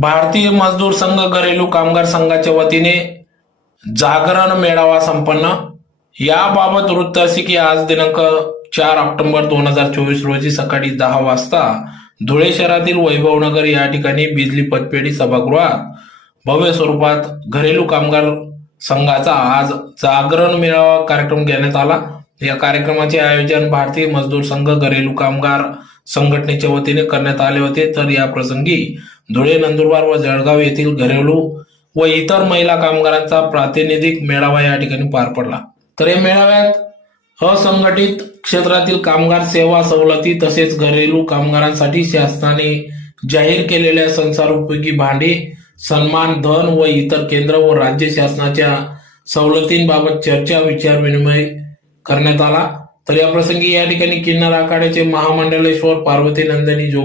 भारतीय मजदूर संघ घरेलू कामगार संघाच्या वतीने जागरण मेळावा संपन्न। याबाबत वृत्त असे की आज दिनांक 4 ऑक्टोबर 2024 रोजी सकाळी 10 वाजता धुळे शहरातील वैभवनगर या ठिकाणी बिजली पतपेढी सभागृहात भव्य स्वरूपात घरेलू कामगार संघाचा आज जागरण मेळावा कार्यक्रम घेण्यात आला। या कार्यक्रमाचे आयोजन भारतीय मजदूर संघ घरेलू कामगार संघटनेच्या वतीने करण्यात आले होते। तर या प्रसंगी धुळे, नंदुरबार व जळगाव येथील घरेलू व इतर महिला कामगारांचा प्रातिनिधिक मेळावा या ठिकाणी पार पडला। तर या मेळाव्यात असंघटित क्षेत्रातील कामगार सेवा सवलती तसेच घरेलू कामगारांसाठी शासनाने जाहीर केलेल्या संसारोपयोगी भांडे, सन्मान, धन व इतर केंद्र व राज्य शासनाच्या सवलतींबाबत चर्चा विचार विनिमय करण्यात आला। तर या प्रसंगी या ठिकाणी किन्नर आखाड्याचे महामंडलेश्वर पार्वती नंदिनी